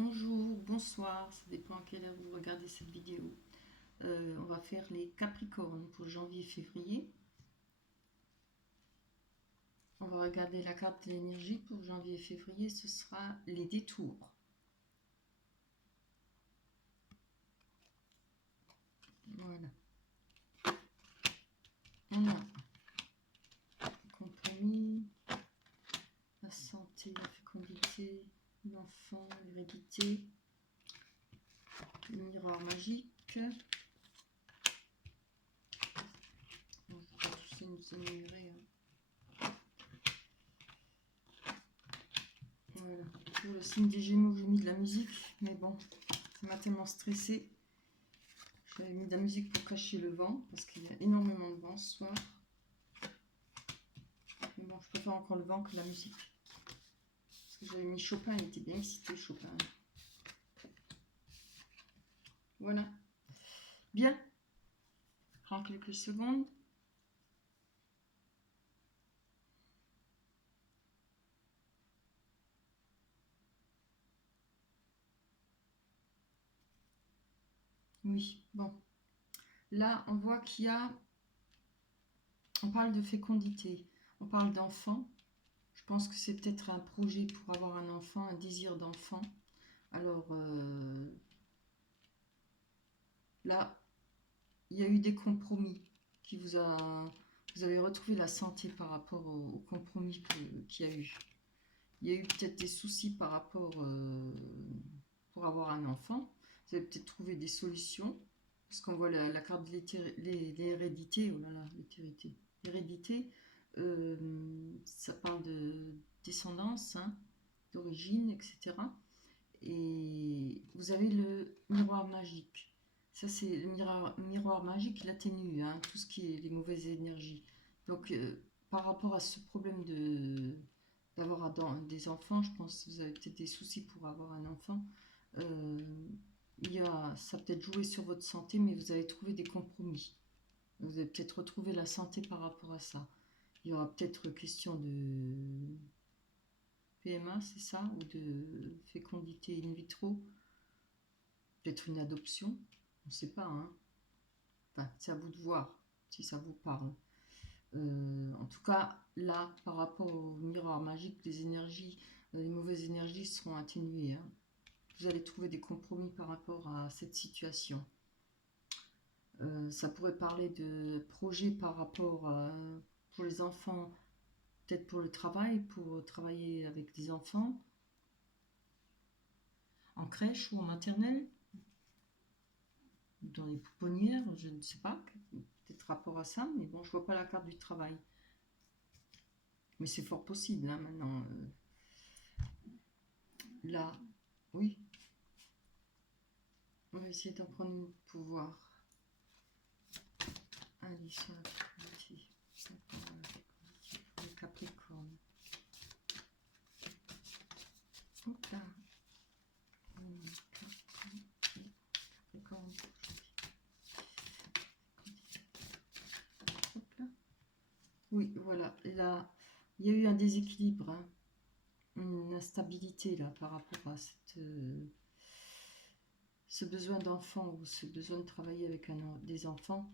Bonjour, bonsoir, ça dépend à quelle heure vous regardez cette vidéo. On va faire les Capricornes pour janvier-février. On va regarder la carte de l'énergie pour janvier-février, ce sera les détours. Voilà. On a le compromis, la santé, la fécondité, l'enfant, l'hérédité, le miroir magique. Bon, je vais pas tous nous énumérer. Voilà. Pour le signe des Gémeaux, j'ai mis de la musique, mais bon, ça m'a tellement stressée. J'avais mis de la musique pour cacher le vent, parce qu'il y a énormément de vent ce soir. Mais bon, je préfère encore le vent que la musique. Parce que j'avais mis Chopin, il était bien excité, Chopin. Voilà. Bien. Prends quelques secondes. Oui, bon. Là, on voit qu'il y a... On parle de fécondité. On parle d'enfant. Je pense que c'est peut-être un projet pour avoir un enfant, un désir d'enfant. Alors, là, il y a eu des compromis qui vous a... Vous avez retrouvé la santé par rapport au compromis qu'il y a eu. Il y a eu peut-être des soucis par rapport pour avoir un enfant. Vous avez peut-être trouvé des solutions. Parce qu'on voit la carte de l'hérédité. Oh là là, l'hérédité. Ça parle de descendance, hein, d'origine, etc. Et vous avez le miroir magique. Ça, c'est le miroir magique, il atténue tout ce qui est les mauvaises énergies. Donc, par rapport à ce problème d'avoir des enfants, je pense que vous avez peut-être des soucis pour avoir un enfant. Euh, ça a peut-être joué sur votre santé, mais vous avez trouvé des compromis. Vous avez peut-être retrouvé la santé par rapport à ça. Il y aura peut-être question de PMA, c'est ça, ou de fécondité in vitro, peut-être une adoption, on ne sait pas, hein. Enfin, c'est à vous de voir si ça vous parle. En tout cas, là, par rapport au miroir magique, les énergies, les mauvaises énergies seront atténuées, hein. Vous allez trouver des compromis par rapport à cette situation. Ça pourrait parler de projets par rapport pour les enfants, peut-être pour le travail, pour travailler avec des enfants, en crèche ou en maternelle, dans les pouponnières, je ne sais pas, peut-être rapport à ça, mais bon, je vois pas la carte du travail. Mais c'est fort possible, hein, maintenant. Là, oui, on va essayer d'en prendre une pour voir. Allez, sur la fécondité. Le Capricorne. Hop là. Capricorne. Hop là. Oui, voilà. Là, il y a eu un déséquilibre, hein, une instabilité là par rapport à ce besoin d'enfant ou ce besoin de travailler avec des enfants.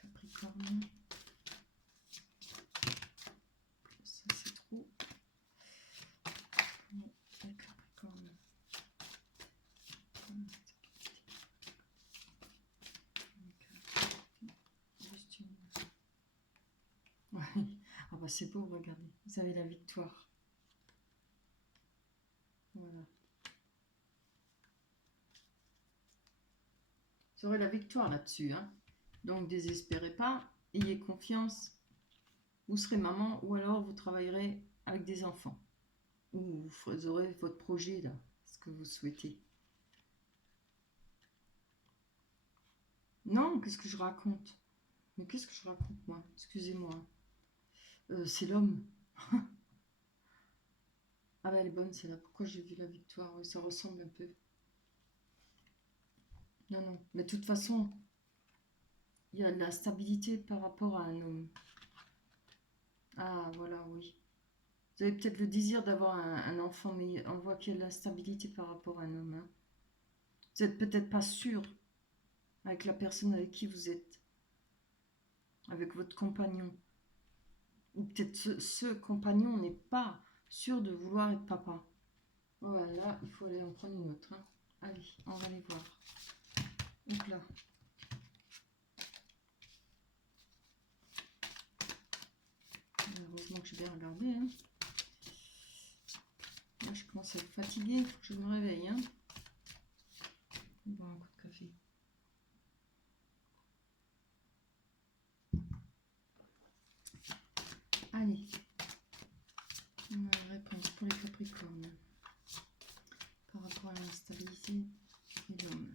Capricorne. Ça c'est trop. Non, le Capricorne. Juste une... Ouais. Ah bah c'est beau, regardez. Vous avez la victoire. Voilà. Vous aurez la victoire là-dessus, hein. Donc désespérez pas, ayez confiance. Vous serez maman ou alors vous travaillerez avec des enfants. Ou vous aurez votre projet là, ce que vous souhaitez. Non, qu'est-ce que je raconte? Mais qu'est-ce que je raconte moi? Excusez-moi. C'est l'homme. Ah bah elle est bonne celle-là. Pourquoi j'ai vu la victoire? Oui, ça ressemble un peu. Non, non. Mais de toute façon, il y a de la stabilité par rapport à un homme. Ah, voilà, oui. Vous avez peut-être le désir d'avoir un enfant, mais on voit qu'il y a de la stabilité par rapport à un homme, hein. Vous n'êtes peut-être pas sûr avec la personne avec qui vous êtes, avec votre compagnon. Ou peut-être ce compagnon n'est pas sûr de vouloir être papa. Voilà, il faut aller en prendre une autre, hein. Allez, on va aller voir. Donc là. Heureusement que j'ai bien regardé, hein. Là, je commence à être fatiguée, il faut que je me réveille, hein. Bon, un coup de café. Allez. Une réponse pour les Capricornes. Par rapport à l'instabilité et l'homme.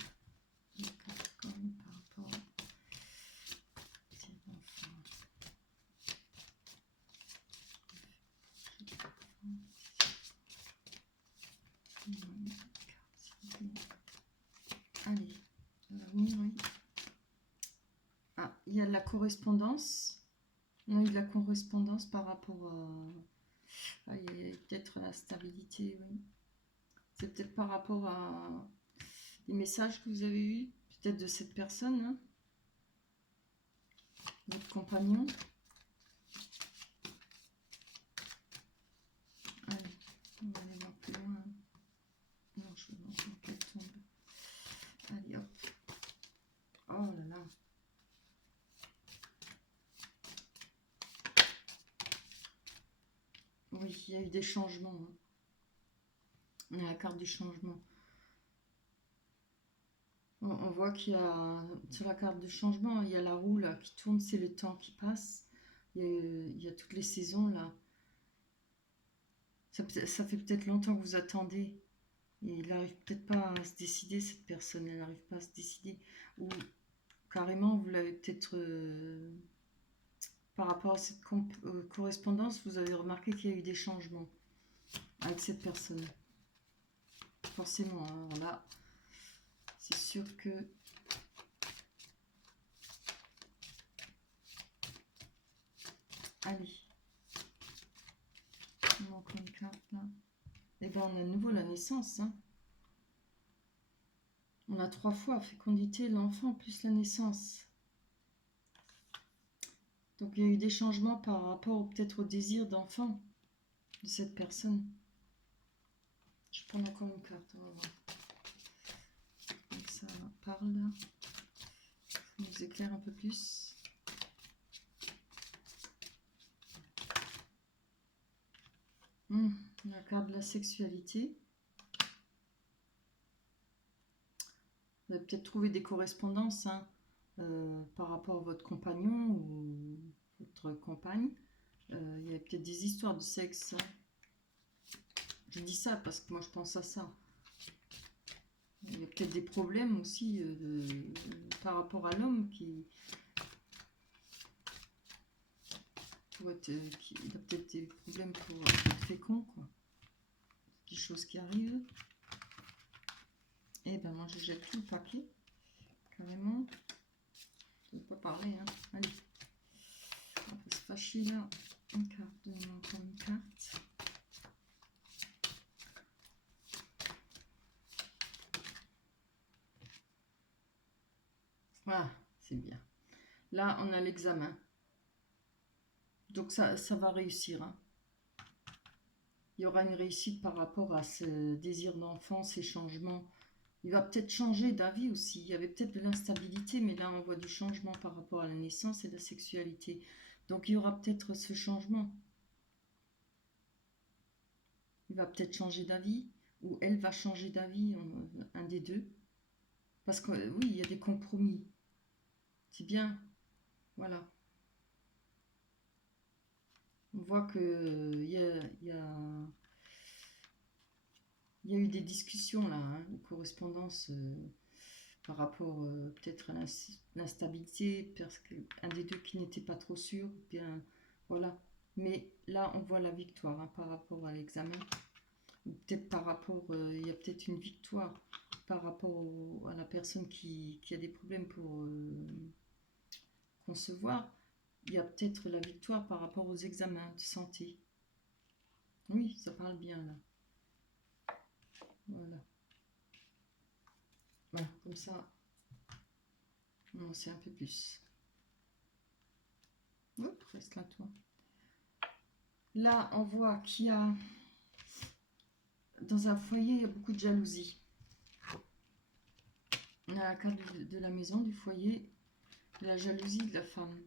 Les Capricornes par rapport à ses enfants. Allez. Oui, oui. Ah, il y a de la correspondance. On a eu de la correspondance par rapport à il y a peut-être la stabilité, oui. C'est peut-être par rapport à des messages que vous avez eus, peut-être de cette personne, hein, votre compagnon. Allez, on va aller voir plus loin. Non, je veux voir qu'elle tombe. Allez, hop. Oh là là. Oui, il y a eu des changements, hein. On a la carte du changement. On voit qu'il y a, sur la carte du changement, il y a la roue là qui tourne, c'est le temps qui passe. Il y a toutes les saisons là. Ça fait peut-être longtemps que vous attendez. Et il n'arrive peut-être pas à se décider, cette personne, elle n'arrive pas à se décider. Ou carrément, vous l'avez peut-être, par rapport à cette correspondance, vous avez remarqué qu'il y a eu des changements avec cette personne. Forcément, hein, alors là, c'est sûr que... Allez. Il manque une carte là. Et bien, on a à nouveau la naissance, hein. On a 3 fois fécondité, l'enfant plus la naissance. Donc il y a eu des changements par rapport peut-être au désir d'enfant de cette personne. Je prends encore une carte, on va voir. Comme ça parle. Ça nous éclaire un peu plus. La carte de la sexualité. Vous avez peut-être trouvé des correspondances, hein, par rapport à votre compagnon ou votre compagne. Il y a peut-être des histoires de sexe, hein. Je dis ça parce que moi je pense à ça. Il y a peut-être des problèmes aussi par rapport à l'homme qui a peut-être des problèmes pour être fécond, quoi. Des choses qui arrivent. Et ben moi je jette tout le paquet, carrément. Je ne peux pas parler, hein. Allez. On va se fâcher là. Une carte, donnez-moi encore une carte. Voilà, c'est bien. Là, on a l'examen. Donc ça va réussir, hein. Il y aura une réussite par rapport à ce désir d'enfant, ces changements. Il va peut-être changer d'avis aussi. Il y avait peut-être de l'instabilité, mais là, on voit du changement par rapport à la naissance et la sexualité. Donc, il y aura peut-être ce changement. Il va peut-être changer d'avis, ou elle va changer d'avis, un des deux. Parce que oui, il y a des compromis. C'est bien. Voilà. On voit que il y a eu des discussions là, hein, une correspondance par rapport peut-être à l'instabilité, parce qu'un des deux qui n'était pas trop sûr, bien voilà. Mais là, on voit la victoire, hein, par rapport à l'examen. ou peut-être par rapport, il y a peut-être une victoire par rapport à la personne qui a des problèmes pour concevoir. Il y a peut-être la victoire par rapport aux examens de santé. Oui, ça parle bien là. Voilà. Voilà, comme ça, on en sait un peu plus. Oups, reste là toi. Là, on voit qu'il y a, dans un foyer, il y a beaucoup de jalousie. On a la carte de la maison, du foyer, la jalousie de la femme.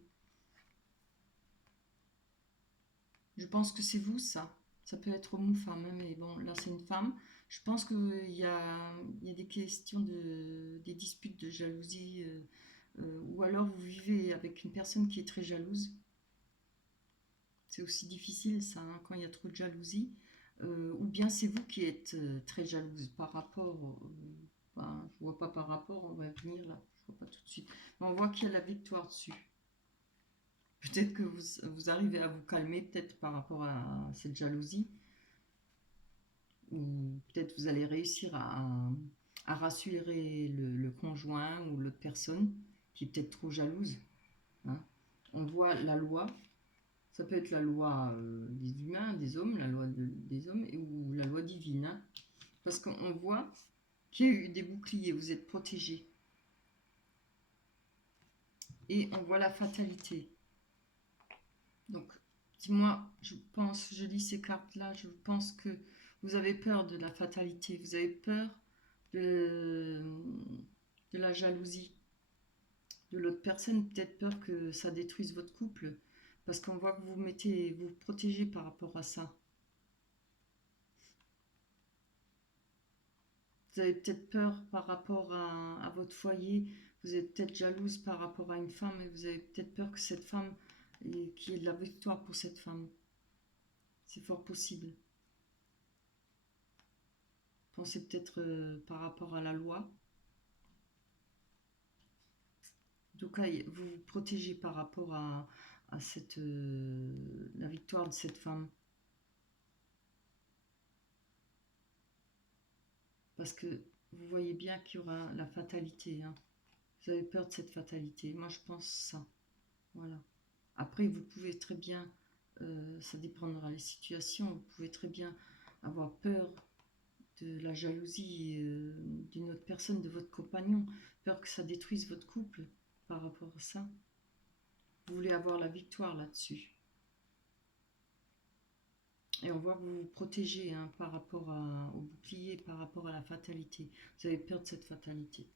Je pense que c'est vous, ça. Ça peut être homme ou femme, hein, mais bon, là, c'est une femme. Je pense qu'il y a des questions des disputes de jalousie, ou alors vous vivez avec une personne qui est très jalouse. C'est aussi difficile, ça, hein, quand il y a trop de jalousie. Ou bien c'est vous qui êtes très jalouse par rapport... enfin, je vois pas par rapport, on va venir là, je vois pas tout de suite. Mais on voit qu'il y a la victoire dessus. Peut-être que vous arrivez à vous calmer, peut-être par rapport à cette jalousie. Ou peut-être vous allez réussir à rassurer le conjoint ou l'autre personne qui est peut-être trop jalouse. Hein. On voit la loi. Ça peut être la loi des humains, des hommes, la loi des hommes, ou la loi divine. Hein. Parce qu'on voit qu'il y a eu des boucliers, vous êtes protégés. Et on voit la fatalité. Donc, dis-moi, je lis ces cartes-là, je pense que vous avez peur de la fatalité, vous avez peur de, de la jalousie de l'autre personne, peut-être peur que ça détruise votre couple, parce qu'on voit que vous vous protégez par rapport à ça. Vous avez peut-être peur par rapport à votre foyer, vous êtes peut-être jalouse par rapport à une femme et vous avez peut-être peur que cette femme, qu'il y ait de la victoire pour cette femme. C'est fort possible. Pensez peut-être par rapport à la loi. En tout cas, vous vous protégez par rapport à la victoire de cette femme. Parce que vous voyez bien qu'il y aura la fatalité. Hein. Vous avez peur de cette fatalité. Moi, je pense ça. Voilà. Après, vous pouvez très bien, ça dépendra des situations, vous pouvez très bien avoir peur de la jalousie d'une autre personne, de votre compagnon, peur que ça détruise votre couple par rapport à ça. Vous voulez avoir la victoire là-dessus. Et on voit que vous vous protégez hein, par rapport au bouclier, par rapport à la fatalité. Vous avez peur de cette fatalité.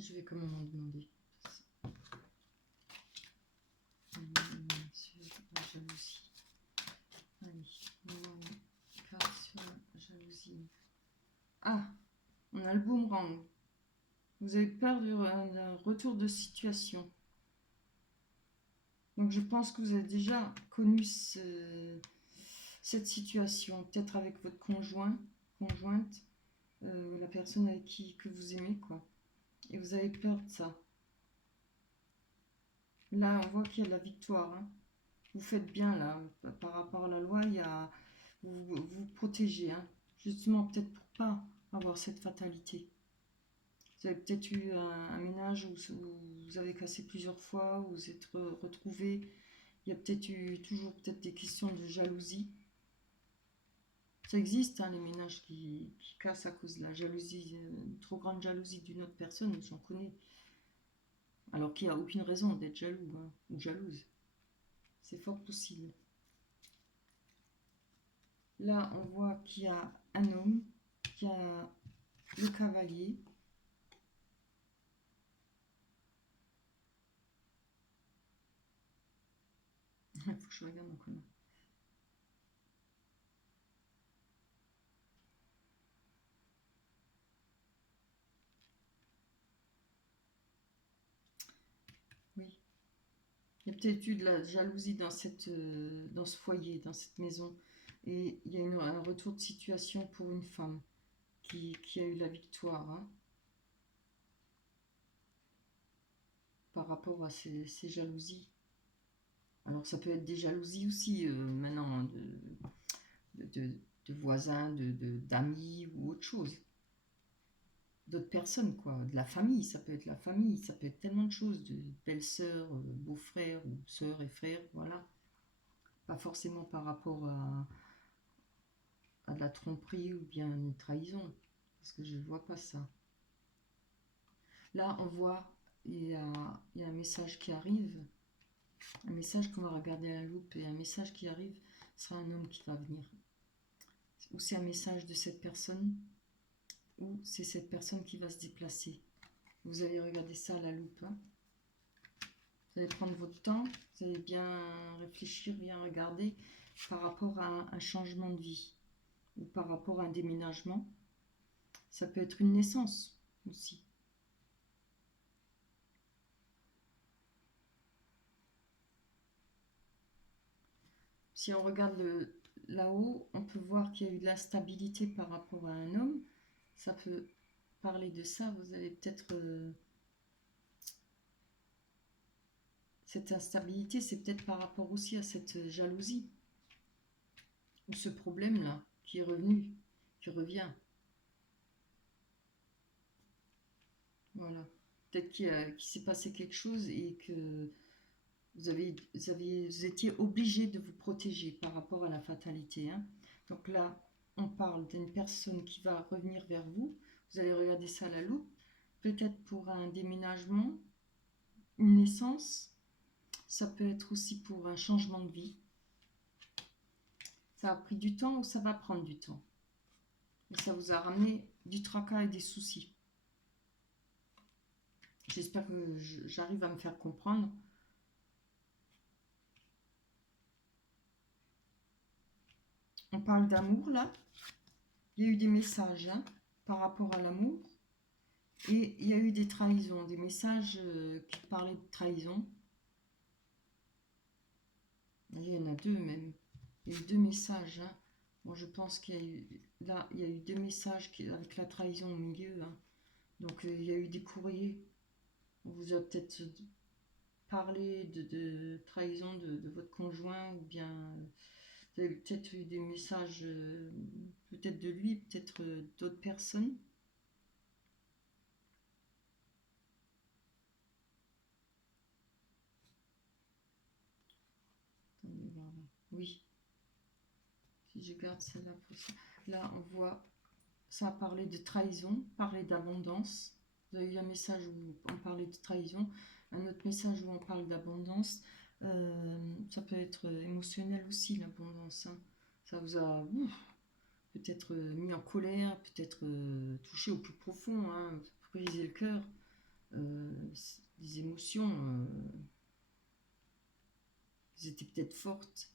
Je vais quand même en demander. Sur la jalousie. Allez, carte sur la jalousie. Ah, on a le boomerang. Vous avez peur d'un retour de situation. Donc je pense que vous avez déjà connu cette situation, peut-être avec votre conjointe, la personne avec que vous aimez, quoi. Et vous avez peur de ça. Là, on voit qu'il y a la victoire. Hein. Vous faites bien, là, par rapport à la loi, vous vous protégez. Hein. Justement, peut-être pour pas avoir cette fatalité. Vous avez peut-être eu un ménage où vous avez cassé plusieurs fois, où vous êtes retrouvés. Il y a peut-être eu toujours peut-être des questions de jalousie. Ça existe, hein, les ménages qui cassent à cause de la jalousie, une trop grande jalousie d'une autre personne, j'en connais. Alors qu'il n'y a aucune raison d'être jaloux hein, ou jalouse. C'est fort possible. Là, on voit qu'il y a un homme, qu'il y a le cavalier. Il faut que je regarde encore. Oui. Il y a peut-être eu de la jalousie dans ce foyer, dans cette maison. Et il y a un retour de situation pour une femme qui a eu la victoire. Hein. par rapport à ces jalousies. Alors ça peut être des jalousies aussi maintenant de voisins, d'amis ou autre chose. D'autres personnes, quoi. De la famille, ça peut être la famille, ça peut être tellement de choses, de belle-sœur, beau-frère, ou sœur et frère, voilà. Pas forcément par rapport à de la tromperie ou bien une trahison, parce que je ne vois pas ça. Là, on voit, il y a un message qui arrive, un message qu'on va regarder à la loupe, et un message qui arrive sera un homme qui va venir. Ou c'est un message de cette personne, ou c'est cette personne qui va se déplacer. Vous allez regarder ça à la loupe. Hein. Vous allez prendre votre temps, vous allez bien réfléchir, bien regarder par rapport à un changement de vie, ou par rapport à un déménagement. Ça peut être une naissance aussi. Si on regarde là-haut, on peut voir qu'il y a eu de l'instabilité par rapport à un homme. Ça peut parler de ça. Vous allez peut-être... cette instabilité, c'est peut-être par rapport aussi à cette jalousie. Ou ce problème-là qui est revenu, qui revient. Voilà. Peut-être qu'il s'est passé quelque chose et que vous étiez obligé de vous protéger par rapport à la fatalité. Hein. Donc là, on parle d'une personne qui va revenir vers vous. Vous allez regarder ça à la loupe. Peut-être pour un déménagement, une naissance. Ça peut être aussi pour un changement de vie. Ça a pris du temps ou ça va prendre du temps. Et ça vous a ramené du tracas et des soucis. J'espère que j'arrive à me faire comprendre. On parle d'amour là. Il y a eu des messages hein, par rapport à l'amour. Et il y a eu des trahisons, des messages qui parlaient de trahison. Il y en a deux même. Il y a eu deux messages. Hein. Moi je pense qu'il y a eu... Là, il y a eu deux messages avec la trahison au milieu. Hein. Donc il y a eu des courriers. On vous a peut-être parlé de trahison de votre conjoint ou bien vous avez peut-être eu des messages peut-être de lui, peut-être d'autres personnes. Oui, si je garde celle-là pour ça. Là, on voit, ça a parlé de trahison, parler d'abondance. Vous avez eu un message où on parlait de trahison, un autre message où on parle d'abondance. Ça peut être émotionnel aussi, l'abondance. Hein. Ça vous a peut-être mis en colère, peut-être touché au plus profond, hein, brisé le cœur. Des émotions, elles étaient peut-être fortes.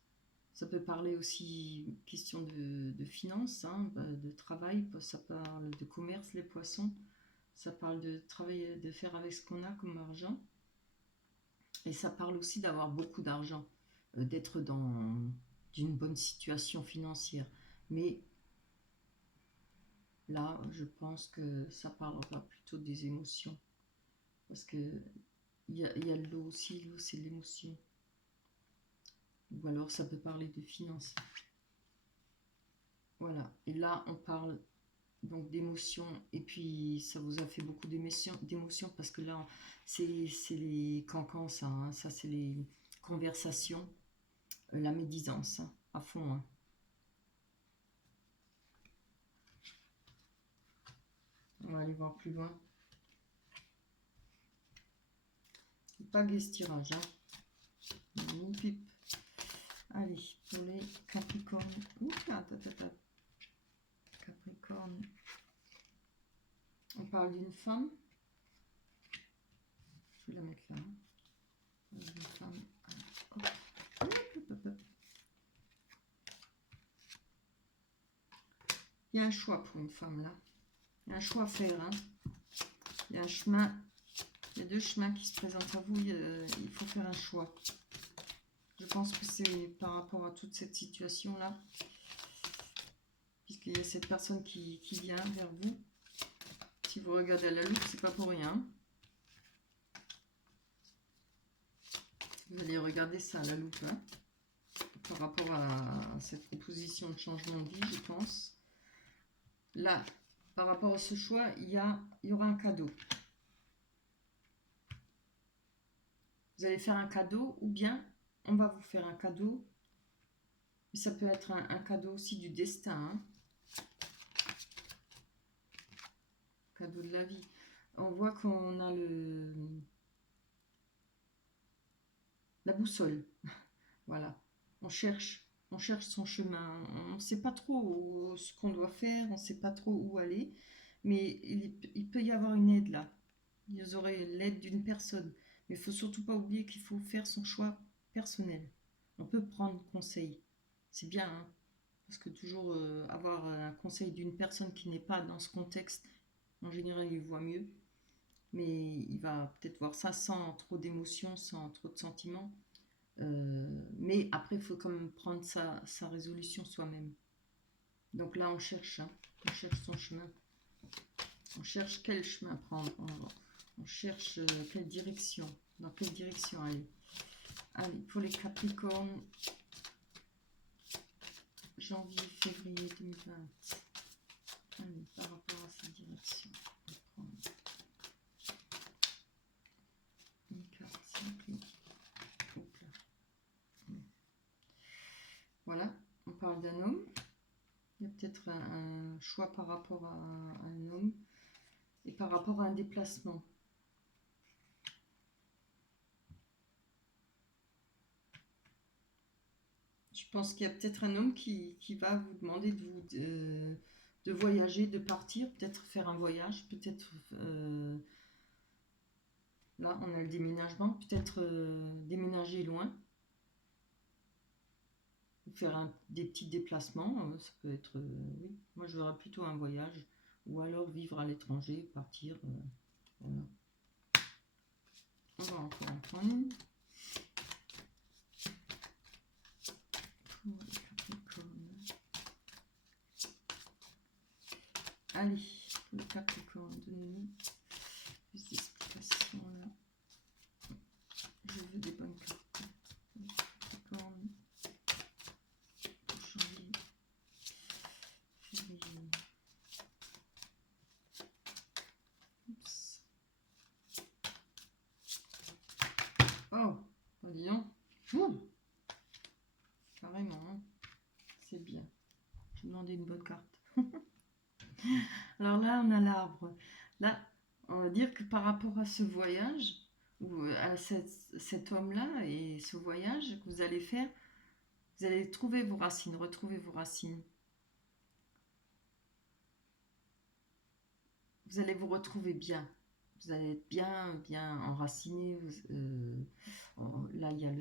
Ça peut parler aussi question de finances, hein, de travail, ça parle de commerce, les poissons, ça parle de travailler, de faire avec ce qu'on a comme argent. Et ça parle aussi d'avoir beaucoup d'argent, d'être dans une bonne situation financière. Mais là, je pense que ça parlera plutôt des émotions. Parce que il y a l'eau aussi, l'eau c'est l'émotion. Ou alors ça peut parler de finances. Voilà, et là on parle donc d'émotions, et puis ça vous a fait beaucoup d'émotions parce que là c'est les cancans, ça, hein, ça c'est les conversations, la médisance, hein, à fond. Hein. On va aller voir plus loin. Pas guestirage, hein. Ni pipe. Allez, pour les Capricornes. Capricorne. On parle d'une femme. Je vais la mettre là. Une femme. Il y a un choix pour une femme là. Il y a un choix à faire. Hein. Il y a un chemin. Il y a deux chemins qui se présentent à vous. Il faut faire un choix. Je pense que c'est par rapport à toute cette situation là. Puisqu'il y a cette personne qui vient vers vous. Si vous regardez à la loupe, c'est pas pour rien. Vous allez regarder ça à la loupe, hein, par rapport à cette proposition de changement de vie, je pense. Là, par rapport à ce choix, il y aura un cadeau. Vous allez faire un cadeau, ou bien on va vous faire un cadeau. Mais ça peut être un cadeau aussi du destin, hein. Cadeau de la vie. On voit qu'on a la boussole. Voilà. On cherche son chemin. On ne sait pas trop ce qu'on doit faire, on ne sait pas trop où aller. Mais il peut y avoir une aide là. Vous aurez l'aide d'une personne. Mais il ne faut surtout pas oublier qu'il faut faire son choix personnel. On peut prendre conseil. C'est bien, hein, parce que toujours avoir un conseil d'une personne qui n'est pas dans ce contexte, en général, il voit mieux. Mais il va peut-être voir ça sans trop d'émotions, sans trop de sentiments. Mais après, il faut quand même prendre sa résolution soi-même. Donc là, on cherche, hein, on cherche son chemin. On cherche quel chemin prendre. On cherche quelle direction. Dans quelle direction aller. Allez, pour les Capricornes, janvier, février 2020. Allez, par rapport à cette direction. On va prendre une carte simple. Voilà, on parle d'un homme. Il y a peut-être un choix par rapport à un homme et par rapport à un déplacement. Je pense qu'il y a peut-être un homme qui va vous demander de voyager, de partir, peut-être faire un voyage, peut-être là on a le déménagement, peut-être déménager loin, faire des petits déplacements, ça peut être, oui, moi je verrais plutôt un voyage, ou alors vivre à l'étranger, partir, voilà. On va encore en prendre une. Allez, le Capricorne, donnez-nous plus d'explications là. Je veux des bonnes cartes. Capricorne, janvier, février. Oups. Oh, dis donc. Ouh. Carrément, hein. C'est bien. Je demandais une bonne carte. Alors là, on a l'arbre. Là, on va dire que par rapport à ce voyage, ou à cet homme-là et ce voyage que vous allez faire, vous allez trouver vos racines, retrouver vos racines. Vous allez vous retrouver bien. Vous allez être bien enraciné. Là, il y a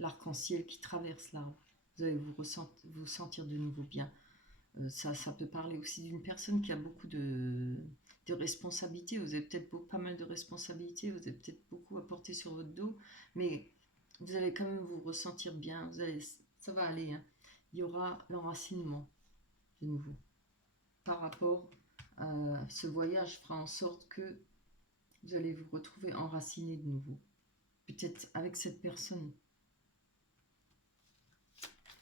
l'arc-en-ciel qui traverse l'arbre. Vous allez vous sentir de nouveau bien. Ça peut parler aussi d'une personne qui a beaucoup de responsabilités. Vous avez peut-être pas mal de responsabilités, vous avez peut-être beaucoup à porter sur votre dos, mais vous allez quand même vous ressentir bien. Ça va aller, hein. Il y aura l'enracinement de nouveau. Par rapport à ce voyage fera en sorte que vous allez vous retrouver enraciné de nouveau. Peut-être avec cette personne,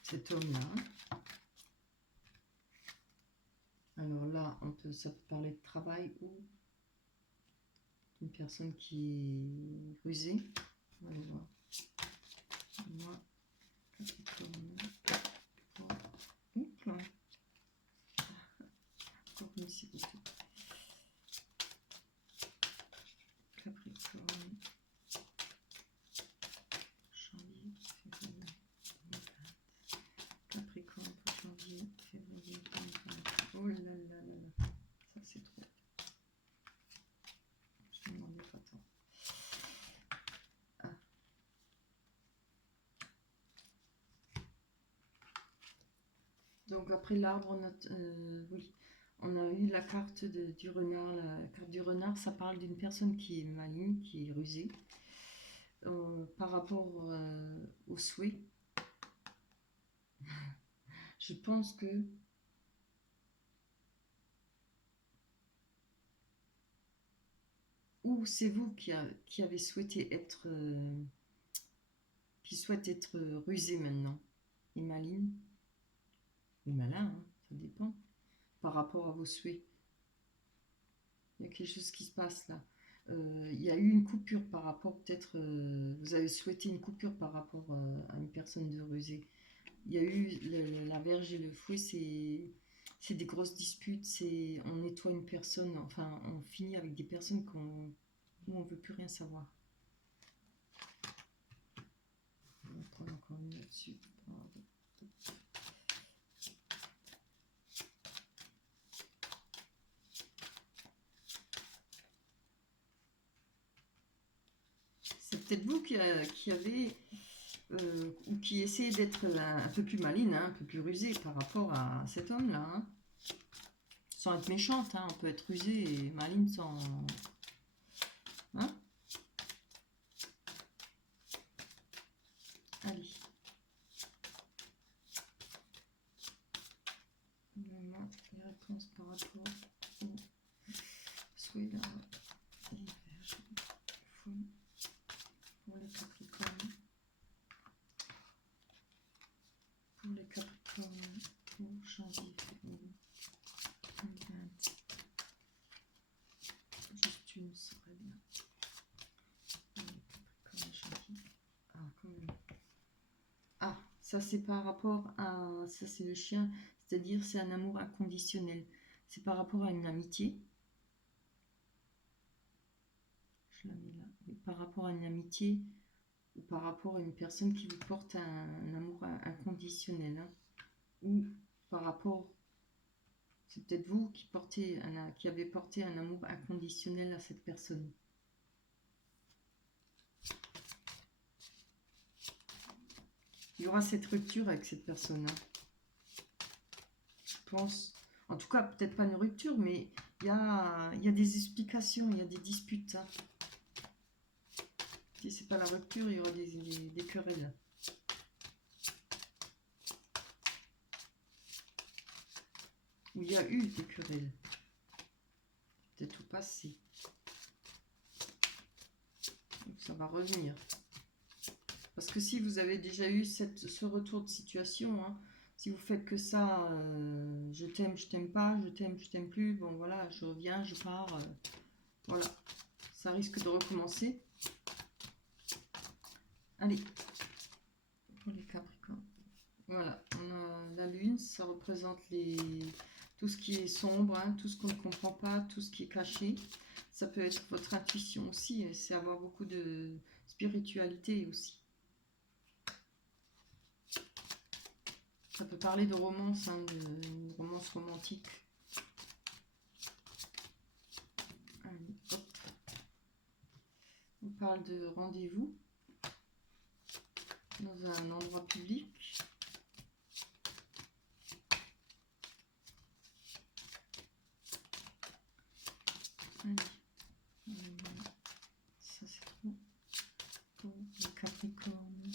cet homme-là. Alors là, ça peut parler de travail ou d'une personne qui est rusée. On va aller voir. Moi, Capricorne. Oups là. Encore une sécurité. Capricorne. Janvier, février 2020. Capricorne pour janvier, février 2020. Oh là là là là. Ça c'est trop. Je ne demandais pas tant. Ah. Donc après l'arbre, oui, on a eu la carte du renard. La carte du renard, ça parle d'une personne qui est maligne, qui est rusée. Par rapport au souhait, je pense que ou c'est vous qui avez souhaité être qui souhaite être rusé maintenant. Et maline. Ou malin, hein, ça dépend. Par rapport à vos souhaits. Il y a quelque chose qui se passe là. Il y a eu une coupure par rapport, peut-être, vous avez souhaité une coupure par rapport à une personne de rusée. Il y a eu la verge et le fouet, c'est des grosses disputes, on nettoie une personne, enfin on finit avec des personnes où on veut plus rien savoir. On va prendre encore une là-dessus. C'est peut-être vous qui avez ou qui essayez d'être un peu plus maline, hein, un peu plus rusée par rapport à cet homme-là. Hein. Sans être méchante, hein, on peut être rusée et maline sans... Hein. Allez. Vraiment, les réponses par rapport au souhait là. Pour les Capricornes. Pour les Capricornes, pour janvier, février 2020. Juste une serait bien. Pour les Capricornes, janvier. Ah, quand même. Ah, ça c'est par rapport à... Ça c'est le chien, c'est-à-dire c'est un amour inconditionnel. C'est par rapport à une amitié. Je la mets là. Mais par rapport à une amitié ou par rapport à une personne qui vous porte un amour inconditionnel. Hein. Ou par rapport... C'est peut-être vous qui avez porté un amour inconditionnel à cette personne. Il y aura cette rupture avec cette personne. Hein. Je pense. En tout cas, peut-être pas une rupture, mais il y a des explications, il y a des disputes. Hein. Si c'est pas la rupture, il y aura des querelles. Ou il y a eu des querelles. Peut-être au passé. Donc ça va revenir. Parce que si vous avez déjà eu ce retour de situation, hein, si vous faites que ça, je t'aime pas, je t'aime plus, bon voilà, je reviens, je pars, voilà, ça risque de recommencer. Allez, pour les Capricornes. Voilà, on a la lune, ça représente tout ce qui est sombre, hein, tout ce qu'on ne comprend pas, tout ce qui est caché. Ça peut être votre intuition aussi, c'est avoir beaucoup de spiritualité aussi. Ça peut parler de romance, hein, de romance romantique. Allez, hop. On parle de rendez-vous dans un endroit public. Allez. Ça c'est trop pour le Capricorne,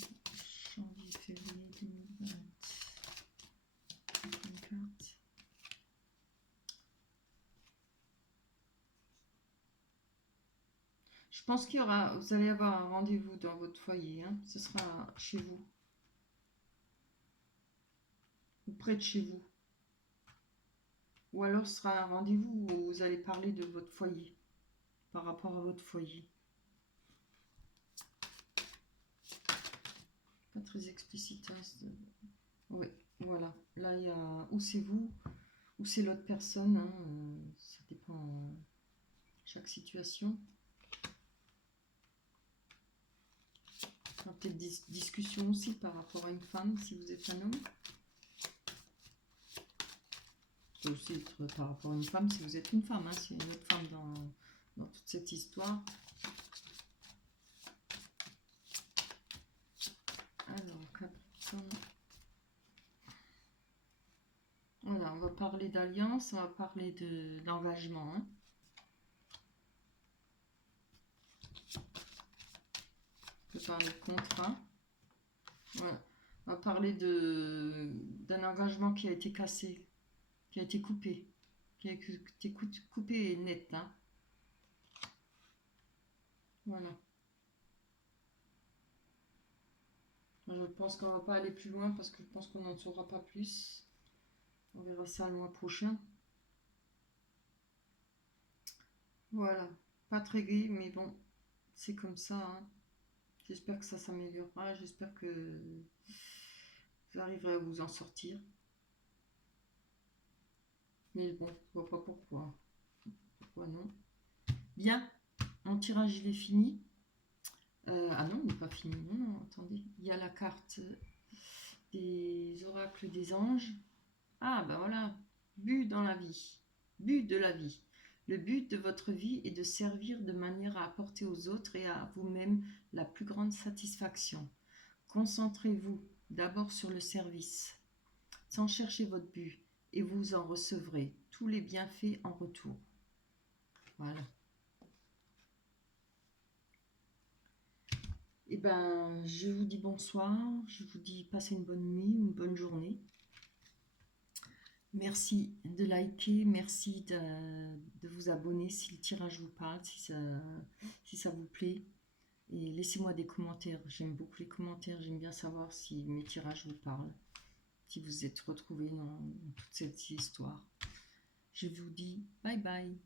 janvier, février 2020. Une carte. Je pense vous allez avoir un rendez-vous dans votre foyer, hein. Ce sera chez vous, ou près de chez vous. Ou alors ce sera un rendez-vous où vous allez parler de votre foyer, par rapport à votre foyer. Pas très explicite. Hein, oui, voilà. Là, il y a ou c'est vous, ou c'est l'autre personne. Hein, ça dépend de chaque situation. Il y aura peut-être des discussions aussi par rapport à une femme, si vous êtes un homme. Ça peut aussi être par rapport à une femme, si vous êtes une femme. Hein, s'il y a une autre femme dans toute cette histoire. Alors, Capricorne. Voilà, on va parler d'alliance, on va parler d'engagement. Hein. On peut parler de contrat. Voilà. On va parler d'un engagement qui a été cassé, qui a été coupé. Qui a été coupé et net. Hein. Voilà. pense qu'on va pas aller plus loin parce que je pense qu'on n'en saura pas plus. On verra ça le mois prochain. Voilà, pas très gai, mais bon, c'est comme ça, hein. J'espère que ça s'améliorera, j'espère que vous arriverez à vous en sortir. Mais bon, je vois pas pourquoi. Pourquoi non? Bien, mon tirage il est fini. Ah non, il n'est pas fini. Non, non, attendez. Il y a la carte des oracles des anges. Ah ben voilà, but dans la vie. But de la vie. Le but de votre vie est de servir de manière à apporter aux autres et à vous-même la plus grande satisfaction. Concentrez-vous d'abord sur le service, sans chercher votre but, et vous en recevrez tous les bienfaits en retour. Voilà. Et ben, je vous dis bonsoir, je vous dis passez une bonne nuit, une bonne journée. Merci de liker, merci de vous abonner si le tirage vous parle, si ça vous plaît. Et laissez-moi des commentaires, j'aime beaucoup les commentaires, j'aime bien savoir si mes tirages vous parlent, si vous êtes retrouvés dans toute cette histoire. Je vous dis bye bye.